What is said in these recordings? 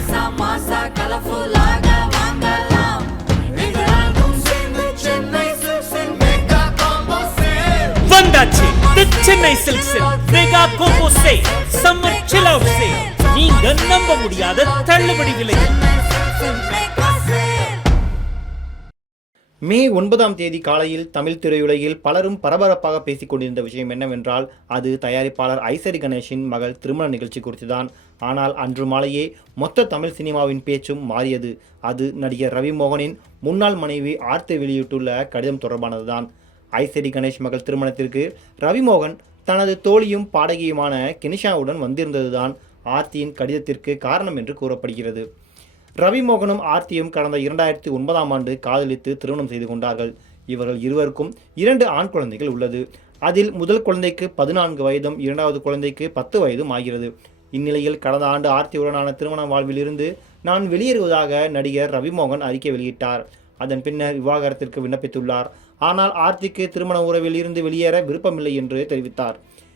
ராசா மாசா கலர்ஃபுல்லாக வாங்கலாம் சேர்ந்து சென்னை சில்க்ஸின் மெகா காம்போ சேல் வந்தாச்சு the Chennai சில்க்ஸில் mega combo sale summer chill out sale நீங்க நம்ப முடியாத தள்ளுபடி விலையில் மே ஒன்பதாம் தேதி காலையில் தமிழ் திரையுலகில் பலரும் பரபரப்பாக பேசிக் கொண்டிருந்த விஷயம் என்னவென்றால் அது தயாரிப்பாளர் ஐசரி கணேஷின் மகள் திருமண நிகழ்ச்சி குறித்துதான். ஆனால் அன்று மாலையே மொத்த தமிழ் சினிமாவின் பேச்சும் மாறியது. அது நடிகர் ரவி மோகனின் முன்னாள் மனைவி ஆர்த்தி வெளியிட்டுள்ள கடிதம் தொடர்பானதுதான். ஐசரி கணேஷ் மகள் திருமணத்திற்கு ரவிமோகன் தனது தோழியும் பாடகியுமான கெனிஷாவுடன் வந்திருந்ததுதான் ஆர்த்தியின் கடிதத்திற்கு காரணம் என்று கூறப்படுகிறது. ரவிமோகனும் ஆர்த்தியும் கடந்த இரண்டாயிரத்தி ஒன்பதாம் ஆண்டு காதலித்து திருமணம் செய்து கொண்டார்கள். இவர்கள் இருவருக்கும் இரண்டு ஆண் குழந்தைகள் உள்ளது. அதில் முதல் குழந்தைக்கு பதினான்கு வயதும் இரண்டாவது குழந்தைக்கு பத்து வயதும் ஆகிறது. இந்நிலையில் கடந்த ஆண்டு ஆர்த்தியுடனான திருமண வாழ்விலிருந்து நான் வெளியேறுவதாக நடிகர் ரவிமோகன் அறிக்கை வெளியிட்டார். அதன் பின்னர் விவாகரத்திற்கு விண்ணப்பித்துள்ளார். ஆனால் ஆர்த்திக்கு திருமண உறவில் இருந்து வெளியேற விருப்பமில்லை என்று தெரிவித்தார்.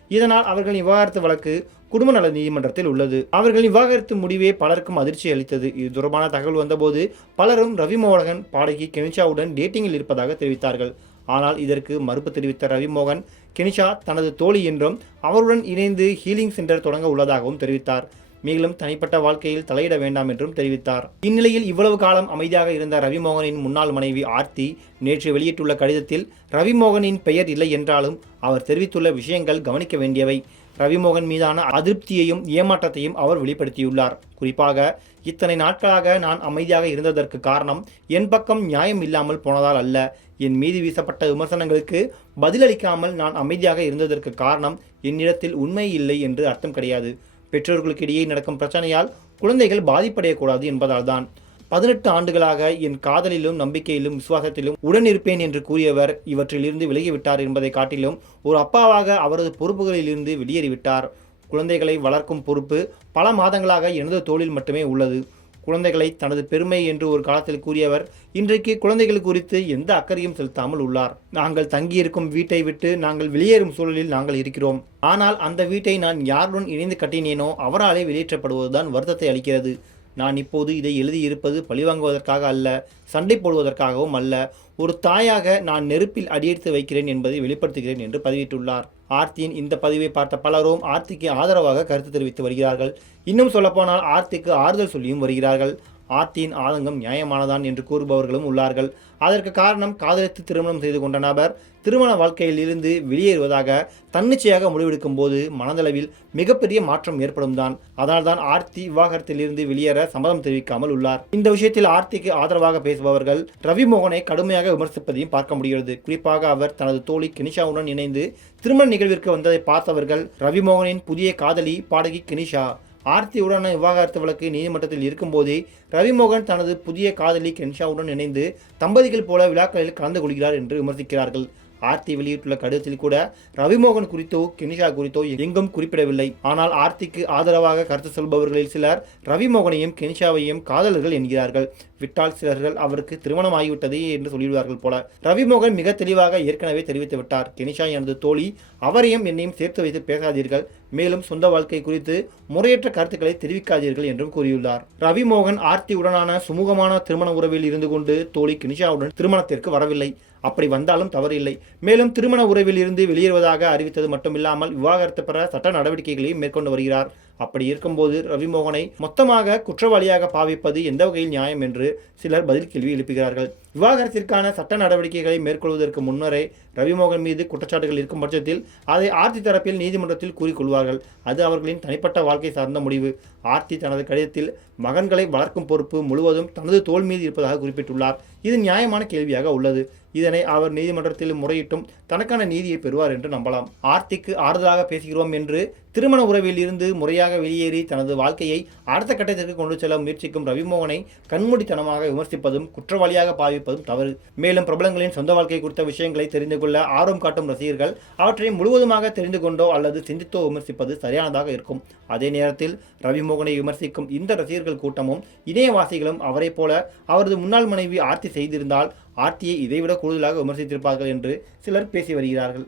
இதனால் அவர்களின் விவாகரத்து வழக்கு குடும்ப நல நீதிமன்றத்தில் உள்ளது. அவர்களின் விவாகரத்து முடிவே பலருக்கும் அதிர்ச்சி அளித்தது. இது தொடர்பான தகவல் வந்தபோது பலரும் ரவி மோகன் பாடகி கெனிஷாவுடன் டேட்டிங்கில் இருப்பதாக தெரிவித்தார்கள். ஆனால் இதற்கு மறுப்பு தெரிவித்த ரவிமோகன் கெனிஷா தனது தோழி என்றும் அவருடன் இணைந்து ஹீலிங் சென்டர் தொடங்க உள்ளதாகவும் தெரிவித்தார். மேலும் தனிப்பட்ட வாழ்க்கையில் தலையிட வேண்டாம் என்றும் தெரிவித்தார். இந்நிலையில் இவ்வளவு காலம் அமைதியாக இருந்த ரவிமோகனின் முன்னாள் மனைவி ஆர்த்தி நேற்று வெளியிட்டுள்ள கடிதத்தில் ரவிமோகனின் பெயர் இல்லை என்றாலும் அவர் தெரிவித்துள்ள விஷயங்கள் கவனிக்க வேண்டியவை. ரவிமோகன் மீதான அதிருப்தியையும் ஏமாற்றத்தையும் அவர் வெளிப்படுத்தியுள்ளார். குறிப்பாக இத்தனை நாட்களாக நான் அமைதியாக இருந்ததற்கு காரணம் என் பக்கம் நியாயம் இல்லாமல் போனதால் அல்ல. என் மீது வீசப்பட்ட விமர்சனங்களுக்கு பதிலளிக்காமல் நான் அமைதியாக இருந்ததற்கு காரணம் என்னிடத்தில் உண்மை இல்லை என்று அர்த்தம் கிடையாது. பெற்றோர்களுக்கு இடையே நடக்கும் பிரச்சனையால் குழந்தைகள் பாதிப்படையக்கூடாது என்பதால்தான். பதினெட்டு ஆண்டுகளாக என் காதலிலும் நம்பிக்கையிலும் விசுவாசத்திலும் உடன் இருப்பேன் என்று கூறியவர் இவற்றிலிருந்து விலகிவிட்டார் என்பதை காட்டிலும் ஒரு அப்பாவாக அவரது பொறுப்புகளிலிருந்து வெளியேறிவிட்டார். குழந்தைகளை வளர்க்கும் பொறுப்பு பல மாதங்களாக எனது தோளில் மட்டுமே உள்ளது. குழந்தைகளை தனது பெருமை என்று ஒரு காலத்தில் கூறியவர் இன்றைக்கு குழந்தைகள் குறித்து எந்த அக்கறையும் செலுத்தாமல் உள்ளார். நாங்கள் தங்கியிருக்கும் வீட்டை விட்டு நாங்கள் வெளியேறும் சூழலில் நாங்கள் இருக்கிறோம். ஆனால் அந்த வீட்டை நான் யாருடன் இணைந்து கட்டினேனோ அவராலே வெளியேற்றப்படுவதுதான் வருத்தத்தை அளிக்கிறது. நான் இப்போது இதை எழுதியிருப்பது பழிவாங்குவதற்காக அல்ல சண்டை போடுவதற்காகவும் அல்ல. ஒரு தாயாக நான் நெருப்பில் அடியெடுத்து வைக்கிறேன் என்பதை வெளிப்படுத்துகிறேன் என்று பதிவிட்டுள்ளார். ஆர்த்தியின் இந்த பதிவை பார்த்த பலரும் ஆர்த்திக்கு ஆதரவாக கருத்து தெரிவித்து வருகிறார்கள். இன்னும் சொல்லப்போனால் ஆர்த்திக்கு ஆறுதல் சொல்லியும் வருகிறார்கள். ஆர்த்தியின் ஆதங்கம் நியாயமானதான் என்று கூறுபவர்களும் உள்ளார்கள். அதற்கு காரணம் காதலித்து திருமணம் செய்து கொண்ட நபர். திருமண வாழ்க்கையில் இருந்து வெளியேறுவதாக தன்னிச்சையாக முடிவெடுக்கும் போது மனதளவில் மிகப்பெரிய மாற்றம் ஏற்படும் தான் அதனால்தான் ஆர்த்தி விவாகரத்திலிருந்து வெளியேற சம்மதம் தெரிவிக்காமல் உள்ளார். இந்த விஷயத்தில் ஆர்த்திக்கு ஆதரவாக பேசுபவர்கள் ரவி மோகனை கடுமையாக விமர்சிப்பதையும் பார்க்க முடிகிறது. குறிப்பாக அவர் தனது தோழி கெனிஷாவுடன் இணைந்து திருமண நிகழ்விற்கு வந்ததை பார்த்தவர்கள் ரவிமோகனின் புதிய காதலி பாடகி கெனிஷா ஆர்த்தியுடனான விவாகரத்து வழக்கு நீதிமன்றத்தில் இருக்கும்போதே ரவிமோகன் தனது புதிய காதலி கென்ஷாவுடன் இணைந்து தம்பதிகள் போல விழாக்களில் கலந்து கொள்கிறார் என்று விமர்சிக்கிறார்கள். ஆர்த்தி வெளியிட்டுள்ள கடிதத்தில் கூட ரவிமோகன் குறித்தோ கெனிஷா குறித்தோ எங்கும் குறிப்பிடவில்லை. ஆனால் ஆர்த்திக்கு ஆதரவாக கருத்து சொல்பவர்களில் சிலர் ரவிமோகனையும் கெனிஷாவையும் காதலர்கள் என்கிறார்கள். விட்டால் சிலர்கள் அவருக்கு திருமணம் ஆகிவிட்டதே என்று சொல்லிவிடுவார்கள் போல. ரவிமோகன் மிக தெளிவாக ஏற்கனவே தெரிவித்து விட்டார் கெனிஷா எனது தோழி அவரையும் என்னையும் சேர்த்து வைத்து பேசாதீர்கள். மேலும் சொந்த வாழ்க்கை குறித்து முறையற்ற கருத்துக்களை தெரிவிக்காதீர்கள் என்றும் கூறியுள்ளார். ரவி மோகன் ஆர்த்தி ஆர்த்தியுடனான சுமூகமான திருமண உறவில் இருந்து கொண்டு தோழி கினிஷாவுடன் திருமணத்திற்கு வரவில்லை. அப்படி வந்தாலும் தவறில்லை. மேலும் திருமண உறவில் இருந்து வெளியேறுவதாக அறிவித்தது மட்டுமில்லாமல் விவாகரத்து பெற சட்ட நடவடிக்கைகளையும் மேற்கொண்டு வருகிறார். அப்படி இருக்கும்போது ரவிமோகனை மொத்தமாக குற்றவாளியாக பாவிப்பது எந்த வகையில் நியாயம் என்று சிலர் பதில் கேள்வி எழுப்புகிறார்கள். விவாகரத்திற்கான சட்ட நடவடிக்கைகளை மேற்கொள்வதற்கு முன்னரே ரவிமோகன் மீது குற்றச்சாட்டுகள் இருக்கும் பட்சத்தில் அதை ஆர்த்தி தரப்பில் நீதிமன்றத்தில் கூறிக்கொள்வார்கள் அது அவர்களின் தனிப்பட்ட வாழ்க்கை சார்ந்த முடிவு. ஆர்த்தி தனது கடிதத்தில் மகன்களை வளர்க்கும் பொறுப்பு முழுவதும் தனது தோல் மீது இருப்பதாக குறிப்பிட்டுள்ளார். இது நியாயமான கேள்வியாக உள்ளது. இதனை அவர் நீதிமன்றத்தில் முறையிட்டும் தனக்கான நீதியை பெறுவார் என்று நம்பலாம். ஆர்த்திக்கு ஆறுதலாக பேசுகிறோம் என்று திருமண உறவில் இருந்து முறையாக வெளியேறி தனது வாழ்க்கையை அடுத்த கட்டத்திற்கு கொண்டு செல்ல முயற்சிக்கும் ரவிமோகனை கண்மூடித்தனமாக விமர்சிப்பதும் குற்றவாளியாக பாவிப்பதும் தவறு. மேலும் பிரபலங்களின் சொந்த வாழ்க்கை குறித்த விஷயங்களை தெரிந்து கொள்ள ஆர்வம் காட்டும் ரசிகர்கள் அவற்றை முழுவதுமாக தெரிந்து கொண்டோ அல்லது சிந்தித்தோ விமர்சிப்பது சரியானதாக இருக்கும். அதே நேரத்தில் ரவிமோகனை விமர்சிக்கும் இந்த ரசிகர்கள் கூட்டமும் இணையவாசிகளும் அவரைப் போல அவரது முன்னாள் மனைவி ஆர்த்தி செய்திருந்தால் ஆர்த்தியை இதைவிட கூடுதலாக விமர்சித்திருப்பார்கள் என்று சிலர் பேசி வருகிறார்கள்.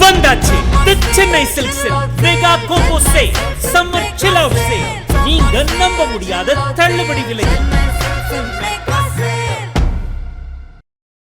வந்தாச்சு நீங்க நம்ப முடியாத தள்ளுபடி விலையில்.